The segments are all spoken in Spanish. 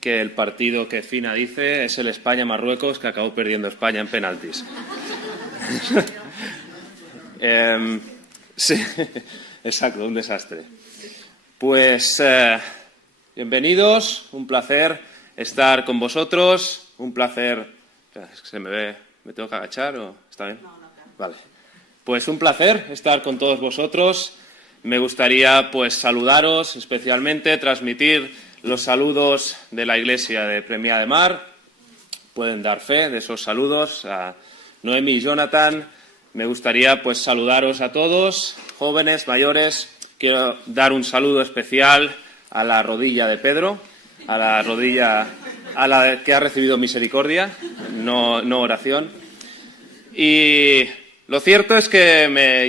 que el partido que Fina dice es el España-Marruecos, que acabó perdiendo España en penaltis. Sí, exacto, un desastre. Pues bienvenidos, un placer estar con vosotros, un placer... ¿Se me ve? ¿Me tengo que agachar o está bien? No. Vale. Pues un placer estar con todos vosotros. Me gustaría pues saludaros especialmente, transmitir los saludos de la Iglesia de Premià de Mar. Pueden dar fe de esos saludos a Noemi y Jonathan. Me gustaría pues saludaros a todos, jóvenes, mayores. Quiero dar un saludo especial a la rodilla de Pedro, a la rodilla a la que ha recibido misericordia, no oración. Y lo cierto es que me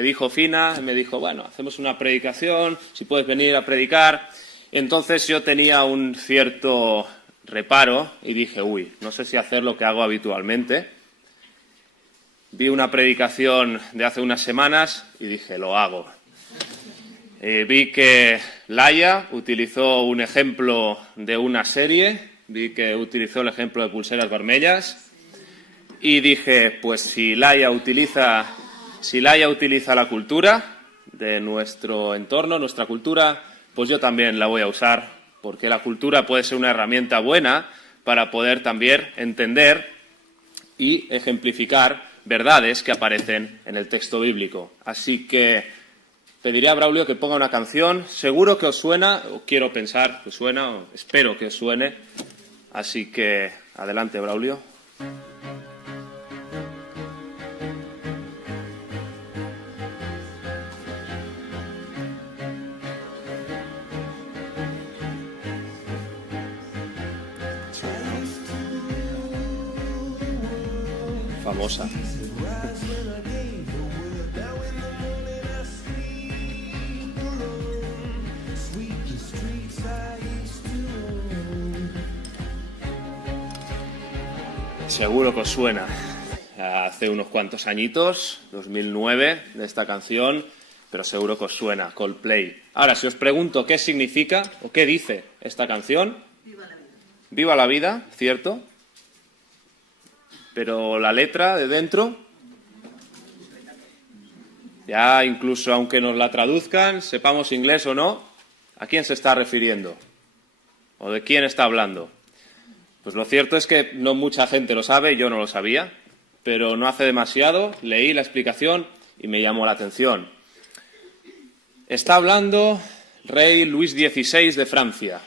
dijo Fina, me dijo, bueno, hacemos una predicación, si puedes venir a predicar. Entonces yo tenía un cierto reparo y dije, no sé si hacer lo que hago habitualmente. Vi una predicación de hace unas semanas y dije, lo hago. Vi que Laia utilizó un ejemplo de una serie, vi que utilizó el ejemplo de Pulseras Vermellas y dije, pues si Laia utiliza la cultura de nuestro entorno, nuestra cultura, pues yo también la voy a usar, porque la cultura puede ser una herramienta buena para poder también entender y ejemplificar verdades que aparecen en el texto bíblico. Así que pediré a Braulio que ponga una canción. Seguro que os suena, o quiero pensar que os suena, o espero que os suene. Así que adelante, Braulio. Famosa. Seguro que os suena. Hace unos cuantos añitos, 2009, de esta canción, pero seguro que os suena, Coldplay. Ahora, si os pregunto qué significa o qué dice esta canción... Viva la vida. Viva la vida, ¿cierto? Pero la letra de dentro, ya incluso aunque nos la traduzcan, sepamos inglés o no, ¿a quién se está refiriendo? ¿O de quién está hablando? Pues lo cierto es que no mucha gente lo sabe, yo no lo sabía, pero no hace demasiado leí la explicación y me llamó la atención. Está hablando rey Luis XVI de Francia.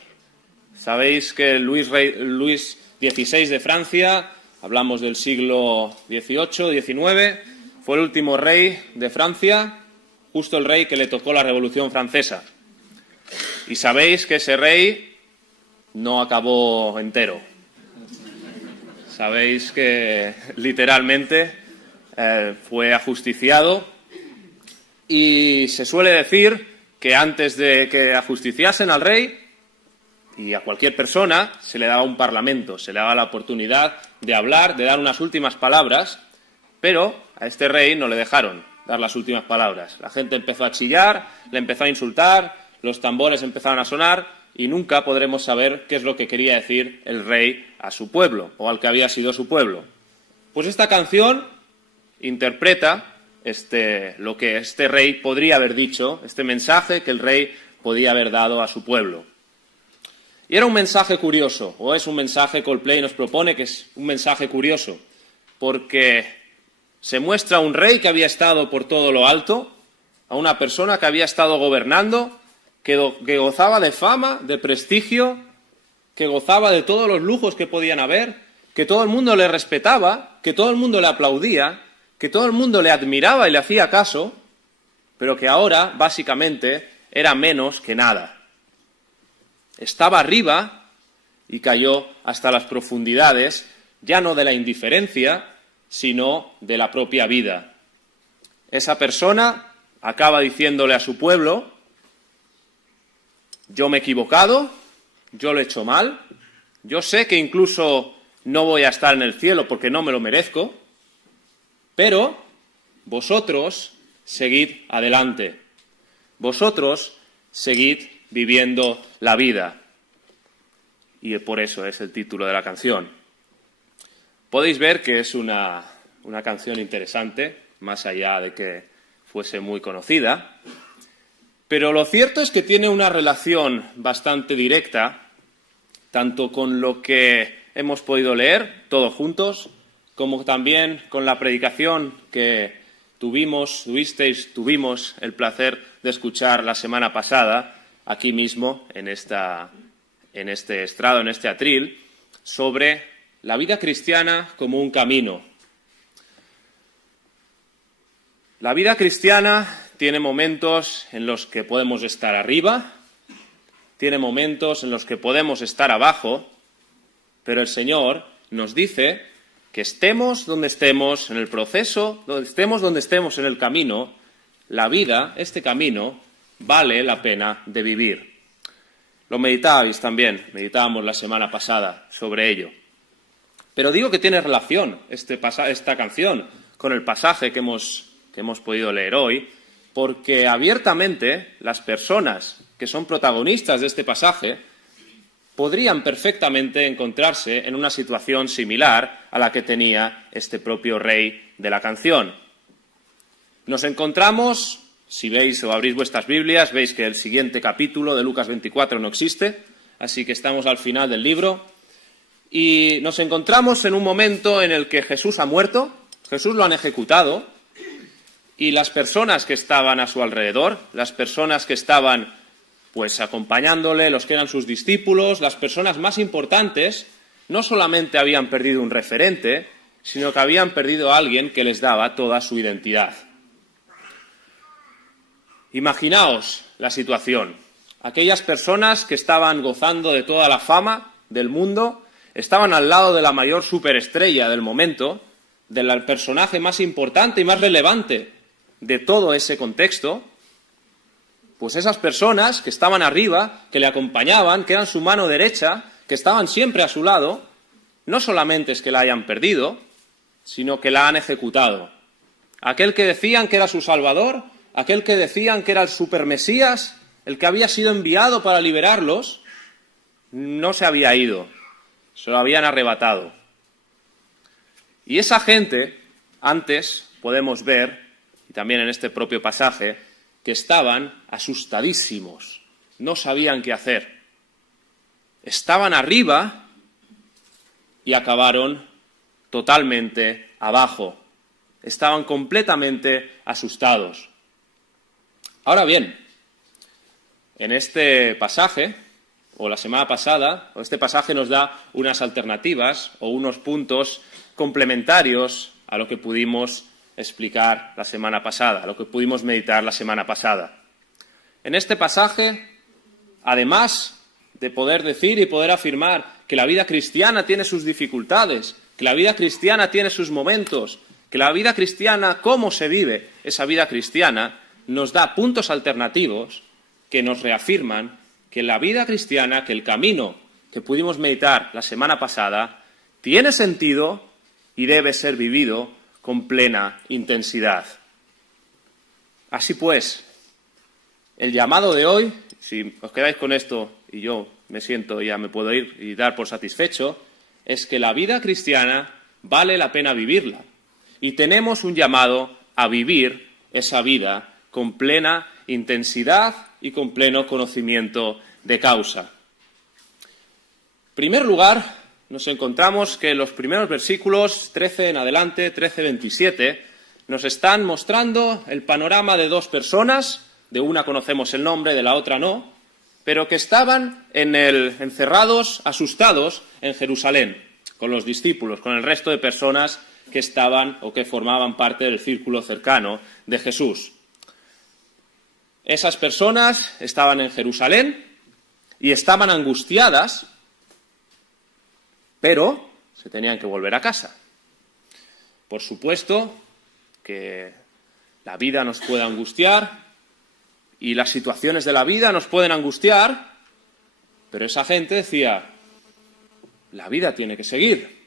Sabéis que Luis XVI de Francia... Hablamos del siglo XVIII, XIX, fue el último rey de Francia, justo el rey que le tocó la Revolución Francesa. Y sabéis que ese rey no acabó entero. Sabéis que literalmente fue ajusticiado y se suele decir que antes de que ajusticiasen al rey y a cualquier persona se le daba un parlamento, se le daba la oportunidad de hablar, de dar unas últimas palabras, pero a este rey no le dejaron dar las últimas palabras. La gente empezó a chillar, le empezó a insultar, los tambores empezaron a sonar y nunca podremos saber qué es lo que quería decir el rey a su pueblo o al que había sido su pueblo. Pues esta canción interpreta lo que este rey podría haber dicho, este mensaje que el rey podía haber dado a su pueblo. Y era un mensaje curioso, o es un mensaje, Coldplay nos propone que es un mensaje curioso, porque se muestra a un rey que había estado por todo lo alto, a una persona que había estado gobernando, que gozaba de fama, de prestigio, que gozaba de todos los lujos que podían haber, que todo el mundo le respetaba, que todo el mundo le aplaudía, que todo el mundo le admiraba y le hacía caso, pero que ahora, básicamente, era menos que nada. Estaba arriba y cayó hasta las profundidades, ya no de la indiferencia, sino de la propia vida. Esa persona acaba diciéndole a su pueblo, yo me he equivocado, yo lo he hecho mal, yo sé que incluso no voy a estar en el cielo porque no me lo merezco, pero vosotros seguid adelante. Vosotros seguid viviendo la vida. y por eso es el título de la canción. Podéis ver que es una canción interesante, más allá de que fuese muy conocida, pero lo cierto es que tiene una relación bastante directa, tanto con lo que hemos podido leer todos juntos, como también con la predicación que tuvimos el placer de escuchar la semana pasada, aquí mismo, en este estrado, en este atril, sobre la vida cristiana como un camino. La vida cristiana tiene momentos en los que podemos estar arriba, tiene momentos en los que podemos estar abajo, pero el Señor nos dice que estemos donde estemos en el proceso, donde estemos en el camino, la vida, este camino, vale la pena de vivir. Lo meditábamos la semana pasada sobre ello. Pero digo que tiene relación esta canción con el pasaje que hemos podido leer hoy, porque abiertamente las personas que son protagonistas de este pasaje podrían perfectamente encontrarse en una situación similar a la que tenía este propio rey de la canción. Nos encontramos, si veis o abrís vuestras Biblias, veis que el siguiente capítulo de Lucas 24 no existe, así que estamos al final del libro, y nos encontramos en un momento en el que Jesús ha muerto, Jesús lo han ejecutado, y las personas que estaban a su alrededor, las personas que estaban pues acompañándole, los que eran sus discípulos, las personas más importantes, no solamente habían perdido un referente, sino que habían perdido a alguien que les daba toda su identidad. Imaginaos la situación. Aquellas personas que estaban gozando de toda la fama del mundo, estaban al lado de la mayor superestrella del momento, del personaje más importante y más relevante de todo ese contexto. Pues esas personas que estaban arriba, que le acompañaban, que eran su mano derecha, que estaban siempre a su lado, no solamente es que la hayan perdido, sino que la han ejecutado. Aquel que decían que era su Salvador, aquel que decían que era el supermesías, el que había sido enviado para liberarlos, no se había ido, se lo habían arrebatado. Y esa gente, antes podemos ver, y también en este propio pasaje, que estaban asustadísimos, no sabían qué hacer. Estaban arriba y acabaron totalmente abajo. Estaban completamente asustados. Ahora bien, en este pasaje, o la semana pasada, este pasaje nos da unas alternativas o unos puntos complementarios a lo que pudimos explicar la semana pasada, lo que pudimos meditar la semana pasada. En este pasaje, además de poder decir y poder afirmar que la vida cristiana tiene sus dificultades, que la vida cristiana tiene sus momentos, que la vida cristiana, cómo se vive esa vida cristiana, nos da puntos alternativos que nos reafirman que la vida cristiana, que el camino que pudimos meditar la semana pasada, tiene sentido y debe ser vivido con plena intensidad. Así pues, el llamado de hoy, si os quedáis con esto y yo me siento, ya me puedo ir y dar por satisfecho, es que la vida cristiana vale la pena vivirla. Y tenemos un llamado a vivir esa vida con plena intensidad y con pleno conocimiento de causa. En primer lugar, nos encontramos que los primeros versículos 13 en adelante, 13-27, nos están mostrando el panorama de dos personas, de una conocemos el nombre, de la otra no, pero que estaban encerrados, asustados en Jerusalén, con los discípulos, con el resto de personas que estaban o que formaban parte del círculo cercano de Jesús. Esas personas estaban en Jerusalén y estaban angustiadas, pero se tenían que volver a casa. Por supuesto que la vida nos puede angustiar y las situaciones de la vida nos pueden angustiar, pero esa gente decía, la vida tiene que seguir.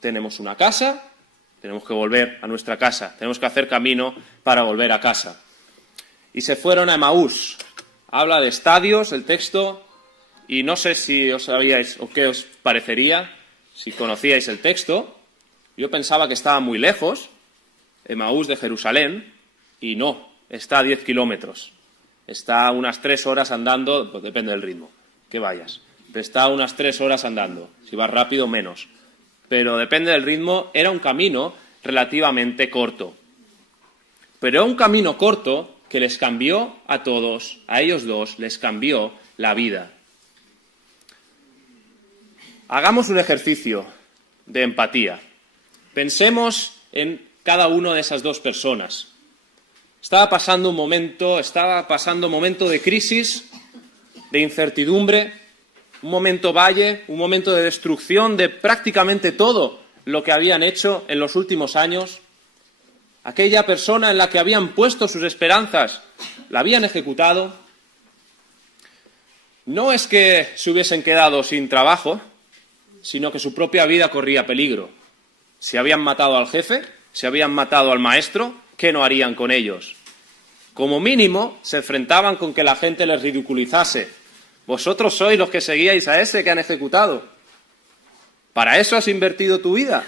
Tenemos una casa, tenemos que volver a nuestra casa, tenemos que hacer camino para volver a casa. Y se fueron a Emaús. Habla de estadios el texto, y no sé si os sabíais o qué os parecería, si conocíais el texto. Yo pensaba que estaba muy lejos, Emaús de Jerusalén, y no, está a 10 kilómetros. Está a unas 3 horas andando, pues depende del ritmo, que vayas. Pero está a unas 3 horas andando, si vas rápido menos. Pero depende del ritmo, era un camino relativamente corto. Pero un camino corto que les cambió a todos, a ellos dos, les cambió la vida. Hagamos un ejercicio de empatía. Pensemos en cada una de esas dos personas. Estaba pasando un momento de crisis, de incertidumbre, un momento valle, un momento de destrucción de prácticamente todo lo que habían hecho en los últimos años. Aquella persona en la que habían puesto sus esperanzas, la habían ejecutado. No es que se hubiesen quedado sin trabajo, sino que su propia vida corría peligro. Si habían matado al jefe, si habían matado al maestro, ¿qué no harían con ellos? Como mínimo, se enfrentaban con que la gente les ridiculizase. Vosotros sois los que seguíais a ese que han ejecutado. ¿Para eso has invertido tu vida?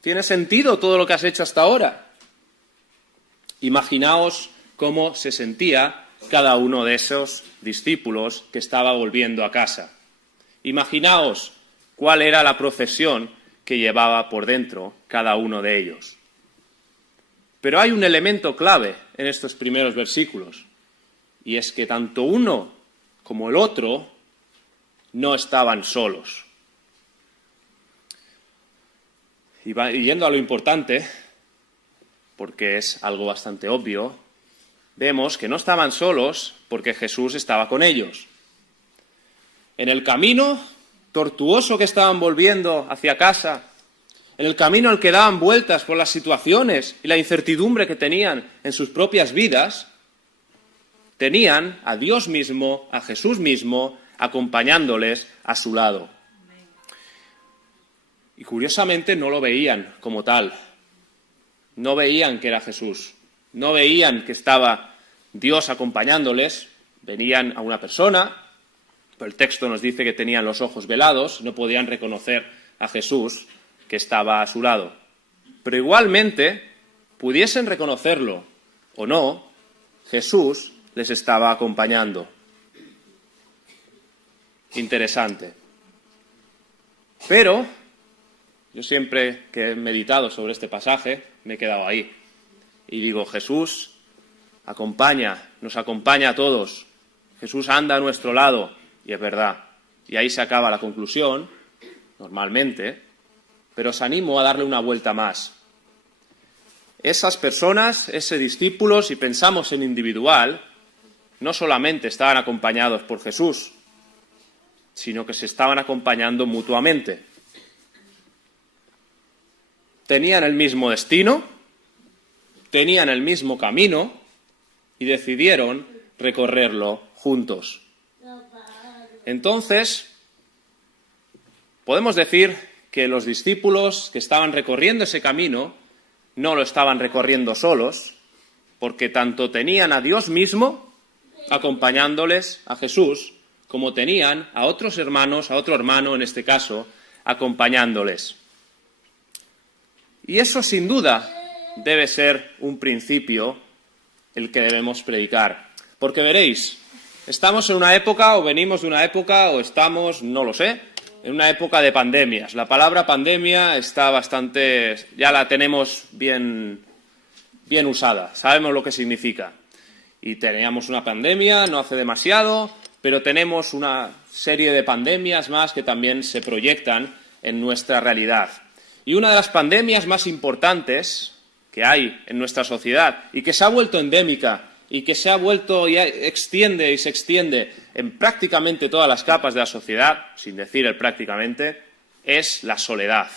¿Tiene sentido todo lo que has hecho hasta ahora? Imaginaos cómo se sentía cada uno de esos discípulos que estaba volviendo a casa. Imaginaos cuál era la profesión que llevaba por dentro cada uno de ellos. Pero hay un elemento clave en estos primeros versículos, y es que tanto uno como el otro no estaban solos. Y yendo a lo importante, porque es algo bastante obvio, vemos que no estaban solos porque Jesús estaba con ellos. En el camino tortuoso que estaban volviendo hacia casa, en el camino al que daban vueltas por las situaciones y la incertidumbre que tenían en sus propias vidas, tenían a Dios mismo, a Jesús mismo, acompañándoles a su lado. Y curiosamente no lo veían como tal. No veían que era Jesús. No veían que estaba Dios acompañándoles. Venían a una persona, pero el texto nos dice que tenían los ojos velados, no podían reconocer a Jesús que estaba a su lado. Pero igualmente, pudiesen reconocerlo o no, Jesús les estaba acompañando. Interesante. Pero yo siempre que he meditado sobre este pasaje me he quedado ahí. Y digo, Jesús nos acompaña a todos. Jesús anda a nuestro lado. Y es verdad. Y ahí se acaba la conclusión, normalmente. Pero os animo a darle una vuelta más. Esas personas, ese discípulo, si pensamos en individual, no solamente estaban acompañados por Jesús, sino que se estaban acompañando mutuamente. Tenían el mismo destino, tenían el mismo camino y decidieron recorrerlo juntos. Entonces, podemos decir que los discípulos que estaban recorriendo ese camino no lo estaban recorriendo solos, porque tanto tenían a Dios mismo acompañándoles, a Jesús, como tenían a otros hermanos, a otro hermano en este caso, acompañándoles. Y eso sin duda debe ser un principio el que debemos predicar. Porque veréis, estamos en una época, o venimos de una época, o estamos, no lo sé, en una época de pandemias. La palabra pandemia está bastante, ya la tenemos bien usada, sabemos lo que significa. Y teníamos una pandemia no hace demasiado, pero tenemos una serie de pandemias más que también se proyectan en nuestra realidad. Y una de las pandemias más importantes que hay en nuestra sociedad y que se ha vuelto endémica y que se ha vuelto y se extiende en prácticamente todas las capas de la sociedad, sin decir el prácticamente, es la soledad.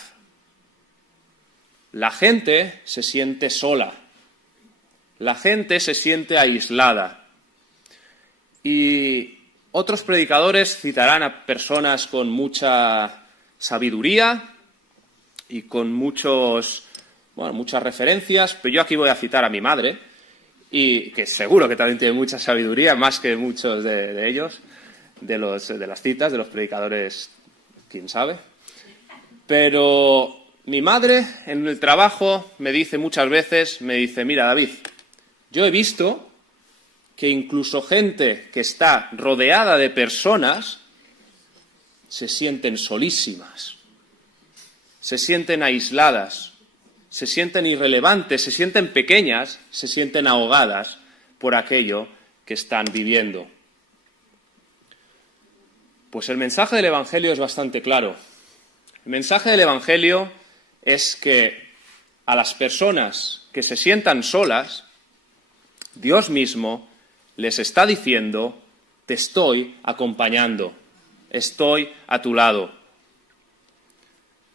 La gente se siente sola, la gente se siente aislada. Y otros predicadores citarán a personas con mucha sabiduría y con muchas referencias, pero yo aquí voy a citar a mi madre, y que seguro que también tiene mucha sabiduría, más que muchos de ellos, de las citas, de los predicadores, quién sabe. Pero mi madre en el trabajo me dice muchas veces, mira David, yo he visto que incluso gente que está rodeada de personas se sienten solísimas, se sienten aisladas, se sienten irrelevantes, se sienten pequeñas, se sienten ahogadas por aquello que están viviendo. Pues el mensaje del Evangelio es bastante claro. El mensaje del Evangelio es que a las personas que se sientan solas, Dios mismo les está diciendo, te estoy acompañando, estoy a tu lado.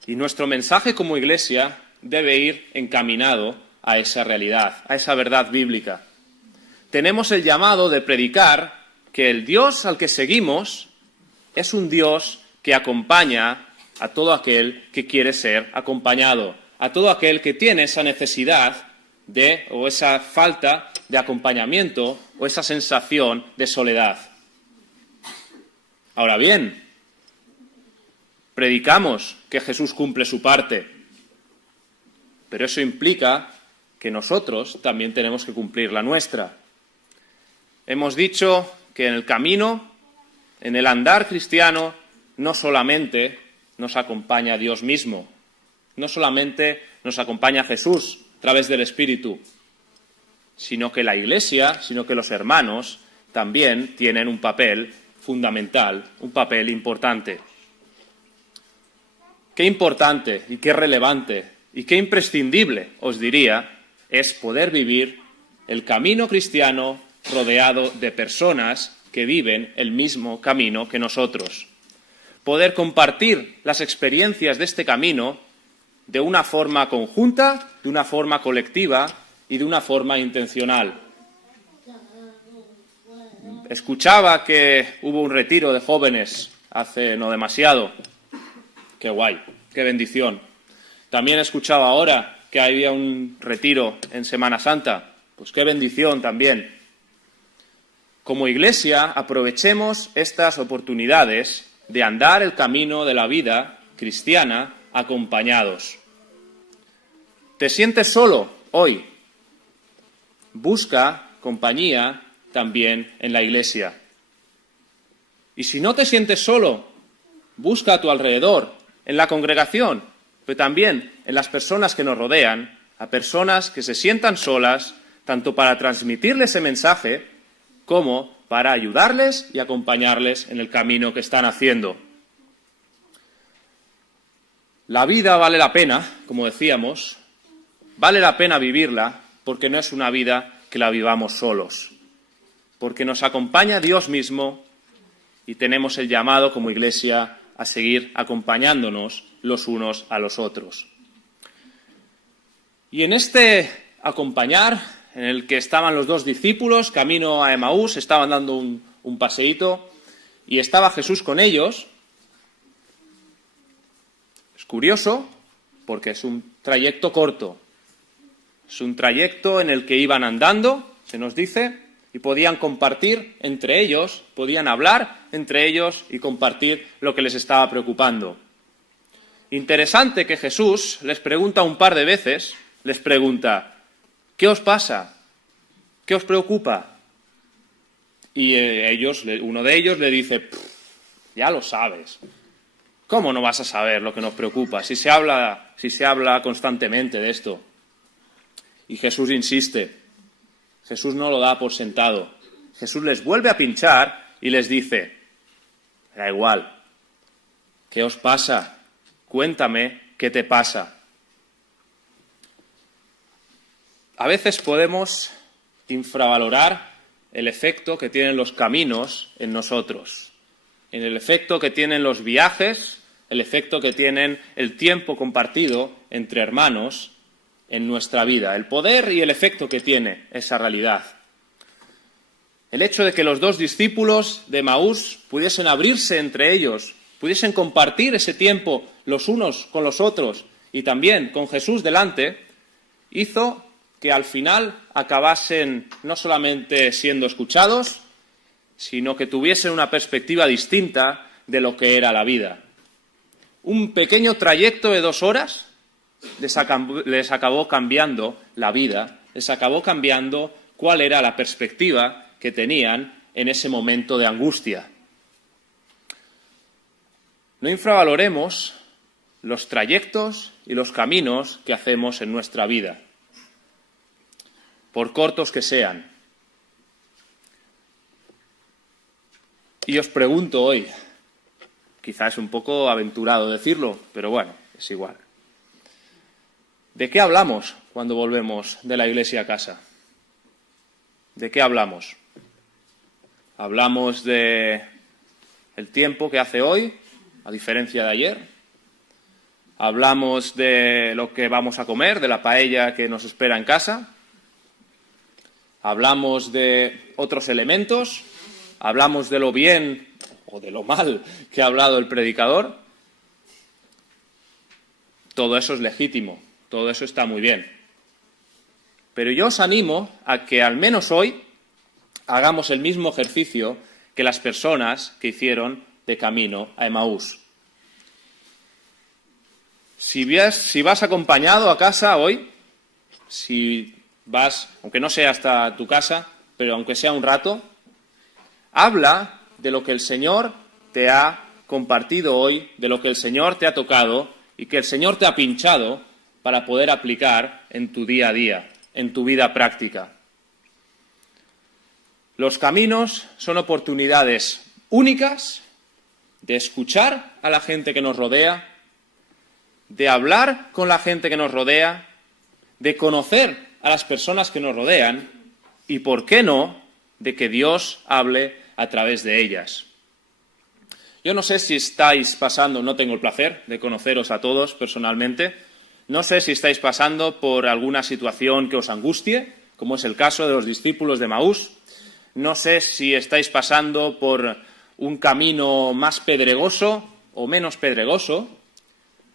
Y nuestro mensaje como Iglesia debe ir encaminado a esa realidad, a esa verdad bíblica. Tenemos el llamado de predicar que el Dios al que seguimos es un Dios que acompaña a todo aquel que quiere ser acompañado, a todo aquel que tiene esa necesidad o esa falta de acompañamiento o esa sensación de soledad. Ahora bien, predicamos que Jesús cumple su parte, pero eso implica que nosotros también tenemos que cumplir la nuestra. Hemos dicho que en el camino, en el andar cristiano, no solamente nos acompaña Dios mismo, no solamente nos acompaña Jesús a través del Espíritu, sino que la Iglesia, sino que los hermanos también tienen un papel fundamental, un papel importante. Qué importante y qué relevante y qué imprescindible, os diría, es poder vivir el camino cristiano rodeado de personas que viven el mismo camino que nosotros. Poder compartir las experiencias de este camino de una forma conjunta, de una forma colectiva y de una forma intencional. Escuchaba que hubo un retiro de jóvenes hace no demasiado. Qué guay, qué bendición. También he escuchado ahora que había un retiro en Semana Santa. Pues qué bendición también. Como Iglesia, aprovechemos estas oportunidades de andar el camino de la vida cristiana acompañados. ¿Te sientes solo hoy? Busca compañía también en la Iglesia. Y si no te sientes solo, busca a tu alrededor, en la congregación, pero también en las personas que nos rodean, a personas que se sientan solas, tanto para transmitirles ese mensaje como para ayudarles y acompañarles en el camino que están haciendo. La vida vale la pena, como decíamos, vale la pena vivirla porque no es una vida que la vivamos solos, porque nos acompaña Dios mismo y tenemos el llamado como Iglesia a seguir acompañándonos los unos a los otros. Y en este acompañar, en el que estaban los dos discípulos, camino a Emaús, estaban dando un paseíto, y estaba Jesús con ellos. Es curioso, porque es un trayecto corto. Es un trayecto en el que iban andando, se nos dice, y podían compartir entre ellos, podían hablar entre ellos y compartir lo que les estaba preocupando. Interesante que Jesús les pregunta un par de veces, les pregunta, ¿qué os pasa? ¿Qué os preocupa? Y uno de ellos le dice, ya lo sabes. ¿Cómo no vas a saber lo que nos preocupa si se habla constantemente de esto? Y Jesús insiste. Jesús no lo da por sentado. Jesús les vuelve a pinchar y les dice, da igual, ¿qué os pasa? Cuéntame qué te pasa. A veces podemos infravalorar el efecto que tienen los caminos en nosotros, en el efecto que tienen los viajes, el efecto que tienen el tiempo compartido entre hermanos en nuestra vida, el poder y el efecto que tiene esa realidad. El hecho de que los dos discípulos de Emaús pudiesen abrirse entre ellos, pudiesen compartir ese tiempo los unos con los otros y también con Jesús delante, hizo que al final acabasen no solamente siendo escuchados, sino que tuviesen una perspectiva distinta de lo que era la vida. Un pequeño trayecto de 2 horas les acabó cambiando la vida, les acabó cambiando cuál era la perspectiva que tenían en ese momento de angustia. No infravaloremos los trayectos y los caminos que hacemos en nuestra vida, por cortos que sean. Y os pregunto hoy, quizás es un poco aventurado decirlo, pero bueno, es igual. ¿De qué hablamos cuando volvemos de la iglesia a casa? ¿De qué hablamos? ¿Hablamos de el tiempo que hace hoy, a diferencia de ayer? ¿Hablamos de lo que vamos a comer, de la paella que nos espera en casa? ¿Hablamos de otros elementos? ¿Hablamos de lo bien o de lo mal que ha hablado el predicador? Todo eso es legítimo, todo eso está muy bien. Pero yo os animo a que al menos hoy hagamos el mismo ejercicio que las personas que hicieron de camino a Emaús. Si vas acompañado a casa hoy, si vas, aunque no sea hasta tu casa, pero aunque sea un rato, habla de lo que el Señor te ha compartido hoy, de lo que el Señor te ha tocado y que el Señor te ha pinchado para poder aplicar en tu día a día, en tu vida práctica. Los caminos son oportunidades únicas de escuchar a la gente que nos rodea, de hablar con la gente que nos rodea, de conocer a las personas que nos rodean y, ¿por qué no?, de que Dios hable a través de ellas. Yo no sé si estáis pasando, no tengo el placer de conoceros a todos personalmente, no sé si estáis pasando por alguna situación que os angustie, como es el caso de los discípulos de Emaús. No sé si estáis pasando por un camino más pedregoso o menos pedregoso,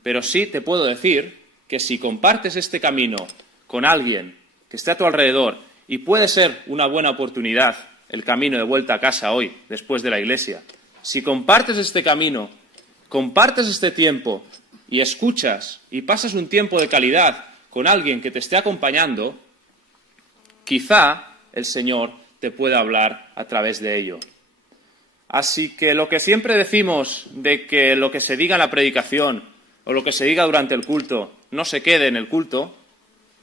pero sí te puedo decir que si compartes este camino con alguien que esté a tu alrededor, y puede ser una buena oportunidad el camino de vuelta a casa hoy, después de la iglesia, si compartes este camino, compartes este tiempo y escuchas y pasas un tiempo de calidad con alguien que te esté acompañando, quizá el Señor te pueda hablar a través de ello. Así que lo que siempre decimos de que lo que se diga en la predicación o lo que se diga durante el culto no se quede en el culto,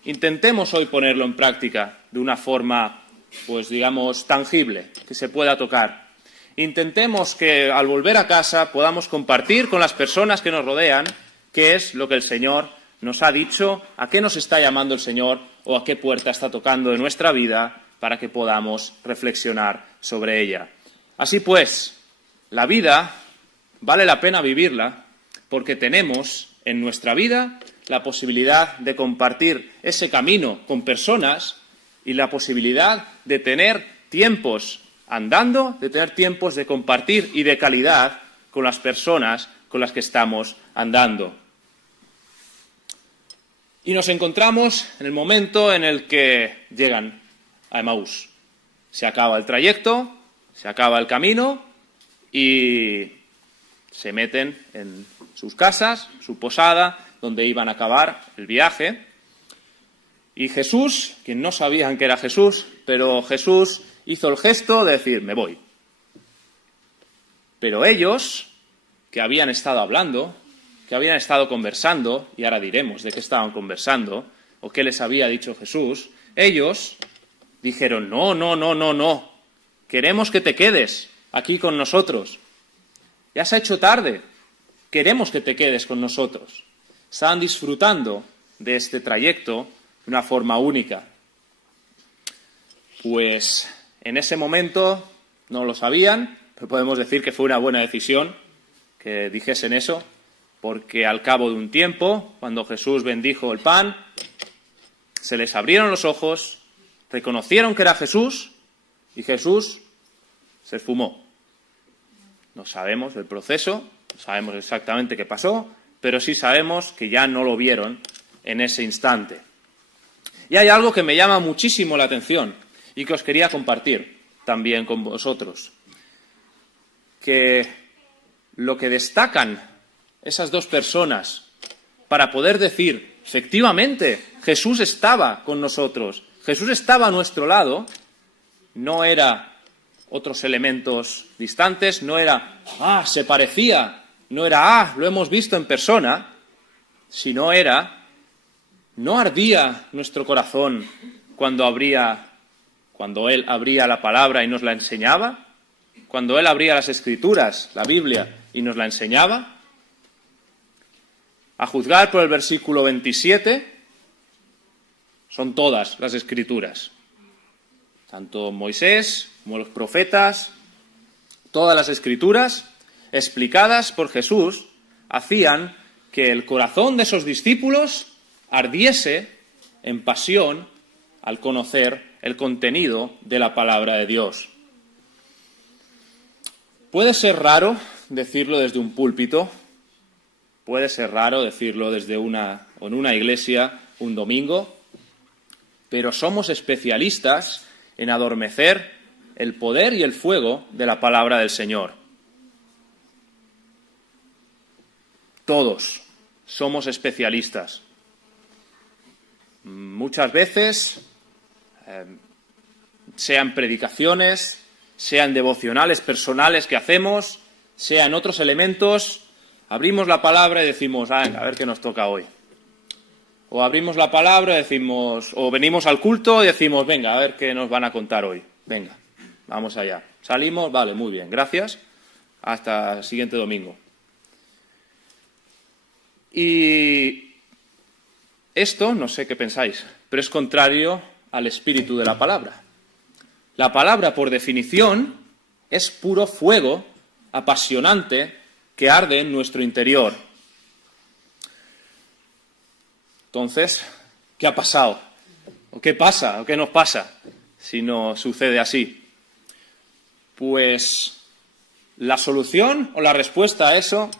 intentemos hoy ponerlo en práctica de una forma, pues digamos, tangible, que se pueda tocar. Intentemos que al volver a casa podamos compartir con las personas que nos rodean qué es lo que el Señor nos ha dicho, a qué nos está llamando el Señor o a qué puerta está tocando en nuestra vida para que podamos reflexionar sobre ella. Así pues, la vida vale la pena vivirla porque tenemos en nuestra vida la posibilidad de compartir ese camino con personas y la posibilidad de tener tiempos andando, de tener tiempos de compartir y de calidad con las personas con las que estamos andando. Y nos encontramos en el momento en el que llegan a Emaús. Se acaba el trayecto, se acaba el camino y se meten en sus casas, su posada, donde iban a acabar el viaje. Y Jesús, que no sabían que era Jesús, pero Jesús hizo el gesto de decir, me voy. Pero ellos, que habían estado hablando, que habían estado conversando, y ahora diremos de qué estaban conversando, o qué les había dicho Jesús, ellos dijeron, no, queremos que te quedes aquí con nosotros. Ya se ha hecho tarde, queremos que te quedes con nosotros. Estaban disfrutando de este trayecto de una forma única. Pues en ese momento no lo sabían, pero podemos decir que fue una buena decisión que dijesen eso, porque al cabo de un tiempo, cuando Jesús bendijo el pan, se les abrieron los ojos, reconocieron que era Jesús y Jesús se esfumó. No sabemos el proceso, no sabemos exactamente qué pasó, pero sí sabemos que ya no lo vieron en ese instante. Y hay algo que me llama muchísimo la atención y que os quería compartir también con vosotros. que lo que destacan esas dos personas para poder decir, efectivamente, Jesús estaba con nosotros, Jesús estaba a nuestro lado, no era otros elementos distantes, no era, se parecía, no era, lo hemos visto en persona, sino era, no ardía nuestro corazón cuando Él abría la palabra y nos la enseñaba, cuando Él abría las Escrituras, la Biblia, y nos la enseñaba. A juzgar por el versículo 27, son todas las Escrituras. Tanto Moisés como los profetas, todas las Escrituras, explicadas por Jesús, hacían que el corazón de esos discípulos ardiese en pasión al conocer el contenido de la palabra de Dios. Puede ser raro decirlo desde un púlpito, puede ser raro decirlo en una iglesia un domingo, pero somos especialistas en adormecer el poder y el fuego de la palabra del Señor. Todos somos especialistas. Muchas veces, sean predicaciones, sean devocionales personales que hacemos, sean otros elementos, abrimos la palabra y decimos, a ver qué nos toca hoy. O abrimos la palabra y decimos, o venimos al culto y decimos, venga, a ver qué nos van a contar hoy. Venga, vamos allá. Salimos, vale, muy bien, gracias. Hasta el siguiente domingo. Y esto, no sé qué pensáis, pero es contrario al espíritu de la palabra. La palabra, por definición, es puro fuego apasionante que arde en nuestro interior. Entonces, ¿qué ha pasado? ¿O qué pasa? ¿O qué nos pasa si no sucede así? Pues la solución o la respuesta a eso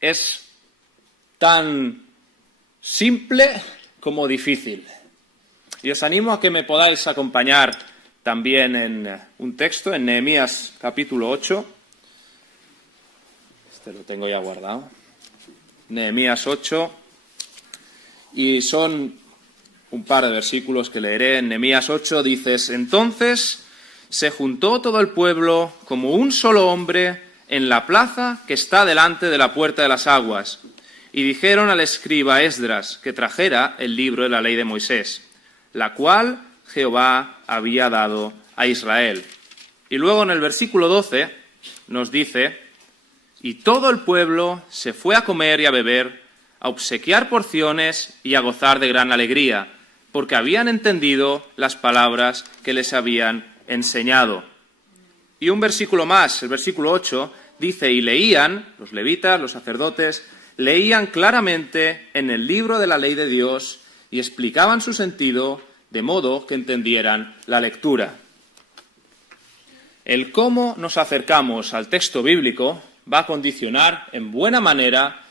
es tan simple como difícil. Y os animo a que me podáis acompañar también en un texto, en Nehemías capítulo 8. Este lo tengo ya guardado. Nehemías 8. Y son un par de versículos que leeré. En Nehemías 8 dices, entonces se juntó todo el pueblo como un solo hombre en la plaza que está delante de la puerta de las aguas. Y dijeron al escriba Esdras que trajera el libro de la ley de Moisés, la cual Jehová había dado a Israel. Y luego en el versículo 12 nos dice, y todo el pueblo se fue a comer y a beber, a obsequiar porciones y a gozar de gran alegría, porque habían entendido las palabras que les habían enseñado. Y un versículo más, el versículo 8, dice, y leían, los levitas, los sacerdotes, leían claramente en el libro de la ley de Dios y explicaban su sentido de modo que entendieran la lectura. El cómo nos acercamos al texto bíblico va a condicionar en buena manera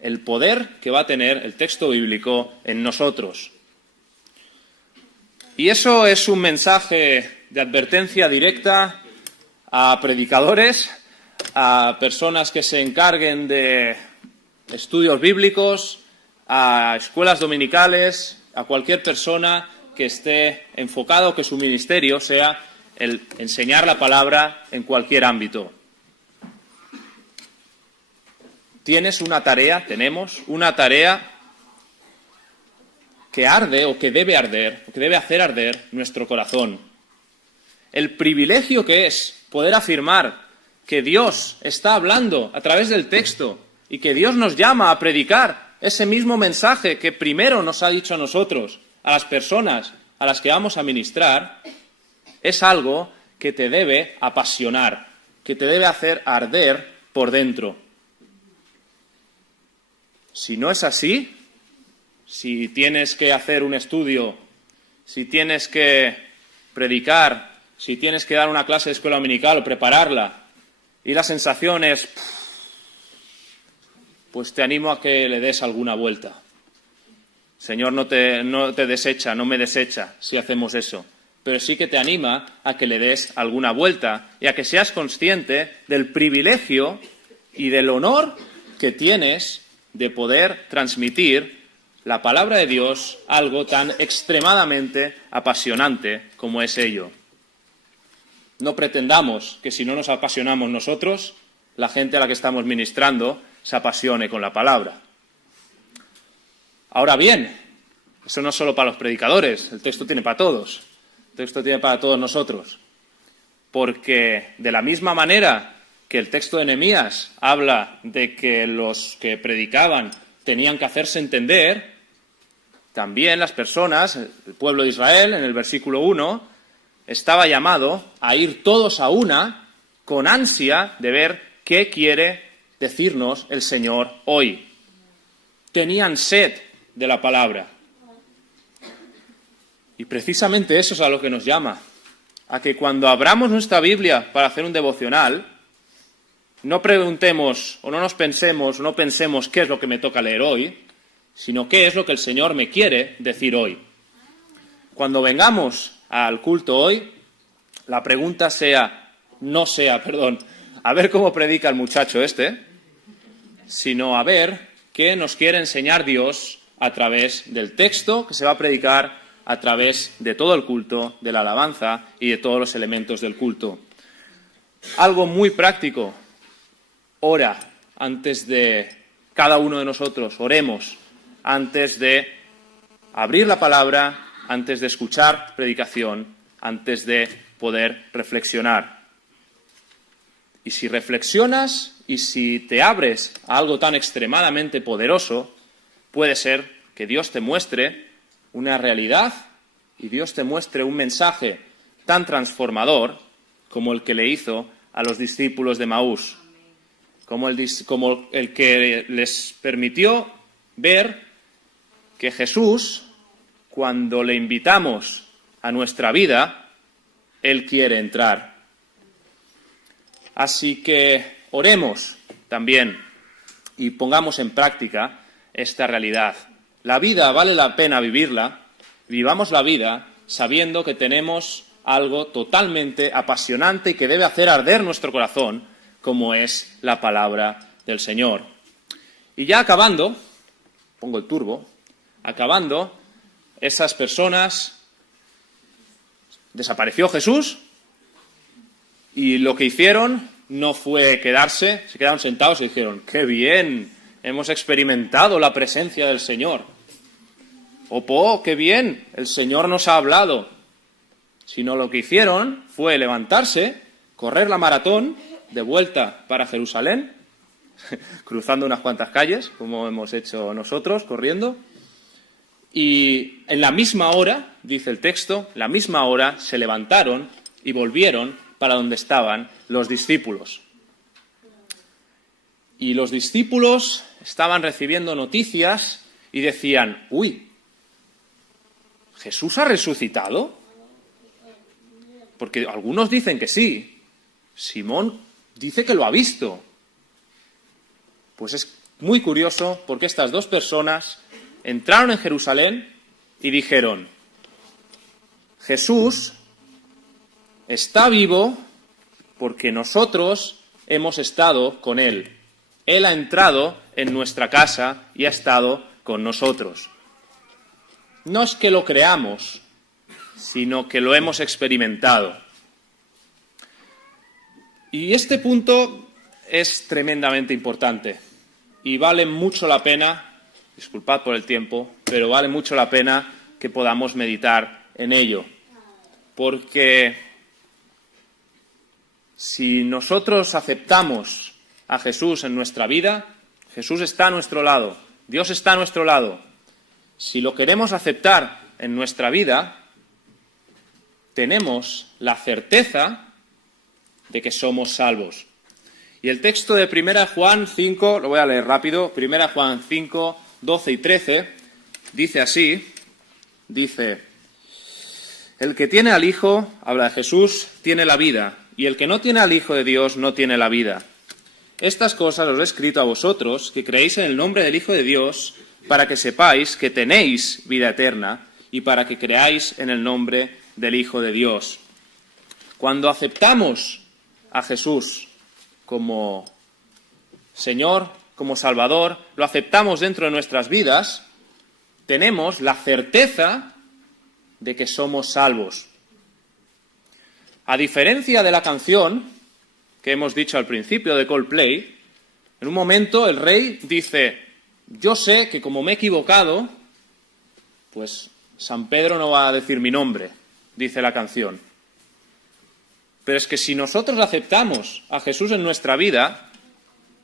el poder que va a tener el texto bíblico en nosotros. Y eso es un mensaje de advertencia directa a predicadores, a personas que se encarguen de estudios bíblicos, a escuelas dominicales, a cualquier persona que esté enfocado, que su ministerio sea el enseñar la palabra en cualquier ámbito. Tenemos una tarea que arde o que debe arder, o que debe hacer arder nuestro corazón. El privilegio que es poder afirmar que Dios está hablando a través del texto y que Dios nos llama a predicar ese mismo mensaje que primero nos ha dicho a nosotros, a las personas a las que vamos a ministrar, es algo que te debe apasionar, que te debe hacer arder por dentro. Si no es así, si tienes que hacer un estudio, si tienes que predicar, si tienes que dar una clase de escuela dominical o prepararla, y la sensación es, pues te animo a que le des alguna vuelta. Señor no te desecha, no me desecha si hacemos eso. pero sí que te anima a que le des alguna vuelta y a que seas consciente del privilegio y del honor que tienes de poder transmitir la palabra de Dios, algo tan extremadamente apasionante como es ello. No pretendamos que si no nos apasionamos nosotros, la gente a la que estamos ministrando se apasione con la palabra. Ahora bien, eso no es solo para los predicadores, el texto tiene para todos, el texto tiene para todos nosotros, porque de la misma manera que el texto de Nehemías habla de que los que predicaban tenían que hacerse entender, también las personas, el pueblo de Israel, en el versículo 1, estaba llamado a ir todos a una con ansia de ver qué quiere decirnos el Señor hoy. Tenían sed de la palabra. Y precisamente eso es a lo que nos llama, a que cuando abramos nuestra Biblia para hacer un devocional, no preguntemos o no nos pensemos o no pensemos qué es lo que me toca leer hoy, sino qué es lo que el Señor me quiere decir hoy. Cuando vengamos al culto hoy, la pregunta a ver cómo predica el muchacho sino a ver qué nos quiere enseñar Dios a través del texto que se va a predicar a través de todo el culto, de la alabanza y de todos los elementos del culto. Algo muy práctico. Ora antes de cada uno de nosotros, oremos antes de abrir la palabra, antes de escuchar predicación, antes de poder reflexionar. Y si reflexionas y si te abres a algo tan extremadamente poderoso, puede ser que Dios te muestre una realidad y Dios te muestre un mensaje tan transformador como el que le hizo a los discípulos de Emaús, como el que les permitió ver que Jesús, cuando le invitamos a nuestra vida, Él quiere entrar. Así que oremos también y pongamos en práctica esta realidad. La vida vale la pena vivirla, vivamos la vida sabiendo que tenemos algo totalmente apasionante y que debe hacer arder nuestro corazón, como es la palabra del Señor. Y ya acabando, pongo el turbo, esas personas, desapareció Jesús y lo que hicieron no fue quedarse, se quedaron sentados y dijeron, ¡qué bien! Hemos experimentado la presencia del Señor. ¡Oh, qué bien! El Señor nos ha hablado. Sino lo que hicieron fue levantarse, correr la maratón de vuelta para Jerusalén, cruzando unas cuantas calles, como hemos hecho nosotros, corriendo. Y en la misma hora, dice el texto, la misma hora se levantaron y volvieron para donde estaban los discípulos. Y los discípulos estaban recibiendo noticias y decían, ¡uy! ¿Jesús ha resucitado? Porque algunos dicen que sí. Simón dice que lo ha visto. Pues es muy curioso porque estas dos personas entraron en Jerusalén y dijeron, Jesús está vivo porque nosotros hemos estado con Él. Él ha entrado en nuestra casa y ha estado con nosotros. No es que lo creamos, sino que lo hemos experimentado. Y este punto es tremendamente importante y vale mucho la pena, disculpad por el tiempo, pero vale mucho la pena que podamos meditar en ello. Porque si nosotros aceptamos a Jesús en nuestra vida, Jesús está a nuestro lado, Dios está a nuestro lado. Si lo queremos aceptar en nuestra vida, tenemos la certeza de que somos salvos. Y el texto de 1 Juan 5, lo voy a leer rápido, 1 Juan 5, 12 y 13, dice así, dice, el que tiene al Hijo, habla de Jesús, tiene la vida, y el que no tiene al Hijo de Dios no tiene la vida. Estas cosas os he escrito a vosotros, que creéis en el nombre del Hijo de Dios, para que sepáis que tenéis vida eterna, y para que creáis en el nombre del Hijo de Dios. Cuando aceptamos a Jesús como Señor, como Salvador, lo aceptamos dentro de nuestras vidas, tenemos la certeza de que somos salvos. A diferencia de la canción que hemos dicho al principio de Coldplay, en un momento el rey dice: yo sé que como me he equivocado, pues San Pedro no va a decir mi nombre, dice la canción. Pero es que si nosotros aceptamos a Jesús en nuestra vida,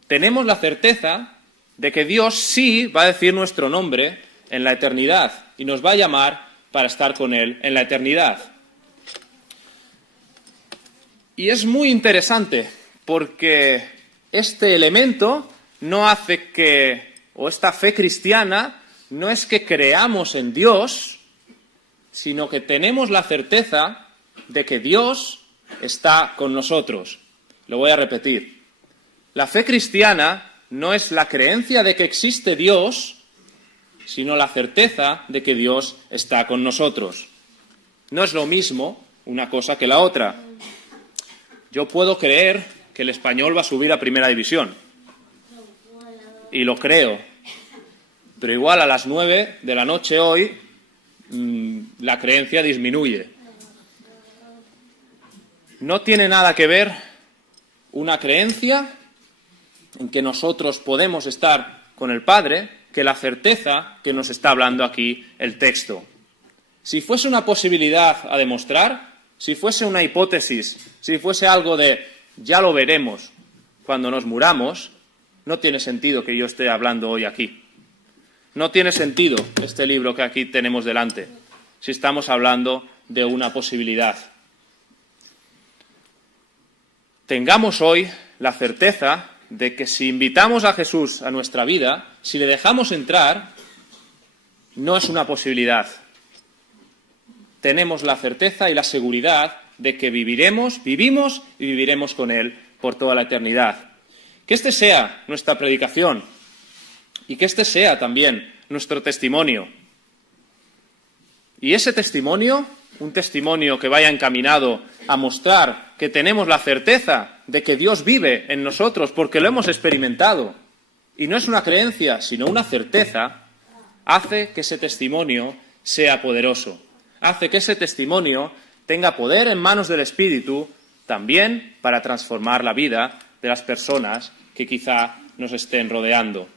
tenemos la certeza de que Dios sí va a decir nuestro nombre en la eternidad y nos va a llamar para estar con Él en la eternidad. Y es muy interesante porque este elemento no hace que, o esta fe cristiana, no es que creamos en Dios, sino que tenemos la certeza de que Dios está con nosotros. Lo voy a repetir. La fe cristiana no es la creencia de que existe Dios, sino la certeza de que Dios está con nosotros. No es lo mismo una cosa que la otra. Yo puedo creer que el Español va a subir a Primera División. Y lo creo. Pero igual a las 9 de la noche hoy, la creencia disminuye. No tiene nada que ver una creencia en que nosotros podemos estar con el Padre que la certeza que nos está hablando aquí el texto. Si fuese una posibilidad a demostrar, si fuese una hipótesis, si fuese algo de ya lo veremos cuando nos muramos, no tiene sentido que yo esté hablando hoy aquí. No tiene sentido este libro que aquí tenemos delante, si estamos hablando de una posibilidad. Tengamos hoy la certeza de que si invitamos a Jesús a nuestra vida, si le dejamos entrar, no es una posibilidad. Tenemos la certeza y la seguridad de que vivimos y viviremos con Él por toda la eternidad. Que este sea nuestra predicación y que este sea también nuestro testimonio. Y ese testimonio, un testimonio que vaya encaminado a mostrar que tenemos la certeza de que Dios vive en nosotros porque lo hemos experimentado, y no es una creencia, sino una certeza, hace que ese testimonio sea poderoso. Hace que ese testimonio tenga poder en manos del Espíritu también para transformar la vida de las personas que quizá nos estén rodeando.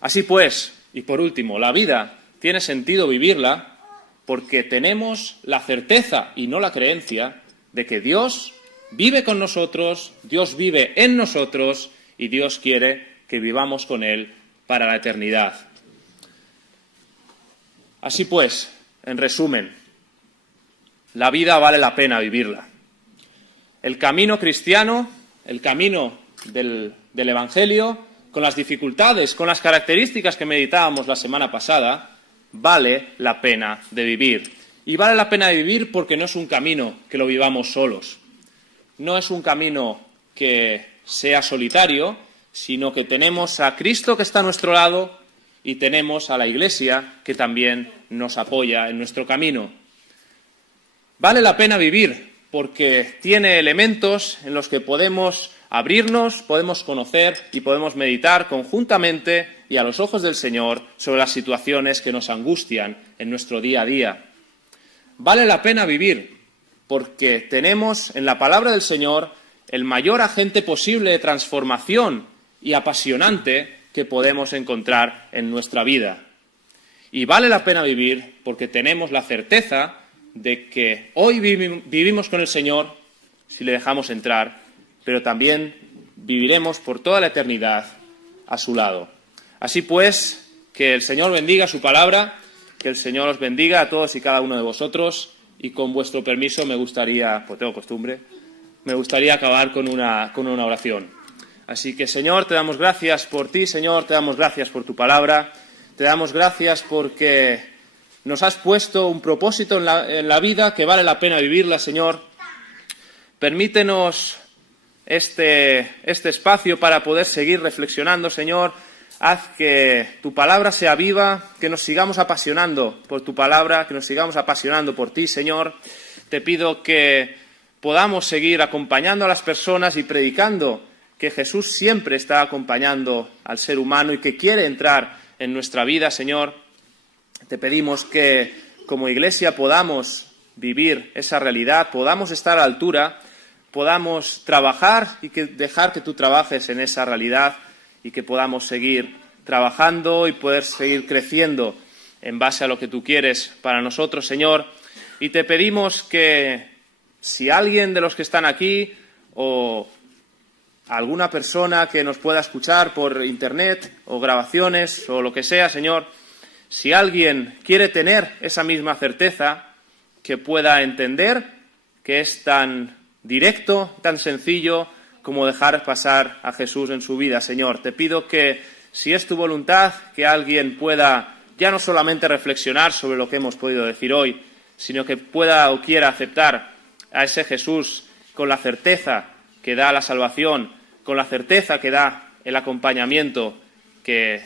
Así pues, y por último, la vida tiene sentido vivirla porque tenemos la certeza y no la creencia de que Dios vive con nosotros, Dios vive en nosotros y Dios quiere que vivamos con Él para la eternidad. Así pues, en resumen, la vida vale la pena vivirla. El camino cristiano, el camino del Evangelio, con las dificultades, con las características que meditábamos la semana pasada, vale la pena de vivir. Y vale la pena de vivir porque no es un camino que lo vivamos solos. No es un camino que sea solitario, sino que tenemos a Cristo que está a nuestro lado y tenemos a la Iglesia que también nos apoya en nuestro camino. Vale la pena vivir porque tiene elementos en los que podemos abrirnos, podemos conocer y podemos meditar conjuntamente y a los ojos del Señor sobre las situaciones que nos angustian en nuestro día a día. Vale la pena vivir porque tenemos en la palabra del Señor el mayor agente posible de transformación y apasionante que podemos encontrar en nuestra vida. Y vale la pena vivir porque tenemos la certeza de que hoy vivimos con el Señor si le dejamos entrar, pero también viviremos por toda la eternidad a su lado. Así pues, que el Señor bendiga su palabra, que el Señor os bendiga a todos y cada uno de vosotros, y con vuestro permiso me gustaría, pues tengo costumbre, me gustaría acabar con una oración. Así que, Señor, te damos gracias por ti, Señor, te damos gracias por tu palabra, te damos gracias porque nos has puesto un propósito en la vida que vale la pena vivirla, Señor. Permítenos este espacio para poder seguir reflexionando, Señor. haz que tu palabra sea viva, que nos sigamos apasionando por tu palabra, que nos sigamos apasionando por ti, Señor. Te pido que podamos seguir acompañando a las personas y predicando que Jesús siempre está acompañando al ser humano y que quiere entrar en nuestra vida, Señor. Te pedimos que como Iglesia podamos vivir esa realidad, podamos estar a la altura, podamos trabajar y dejar que tú trabajes en esa realidad y que podamos seguir trabajando y poder seguir creciendo en base a lo que tú quieres para nosotros, Señor. Y te pedimos que si alguien de los que están aquí o alguna persona que nos pueda escuchar por internet o grabaciones o lo que sea, Señor, si alguien quiere tener esa misma certeza, que pueda entender que es tan directo, tan sencillo como dejar pasar a Jesús en su vida, Señor. Te pido que, si es tu voluntad, que alguien pueda ya no solamente reflexionar sobre lo que hemos podido decir hoy, sino que pueda o quiera aceptar a ese Jesús con la certeza que da la salvación, con la certeza que da el acompañamiento que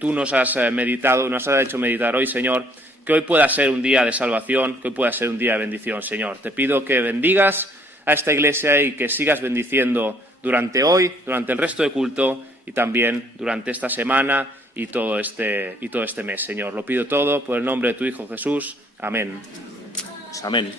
tú nos has meditado, nos has hecho meditar hoy, Señor, que hoy pueda ser un día de salvación, que hoy pueda ser un día de bendición, Señor. Te pido que bendigas a esta iglesia y que sigas bendiciendo durante hoy, durante el resto de culto y también durante esta semana y todo este mes, Señor. Lo pido todo por el nombre de tu Hijo Jesús. Amén. Pues amén.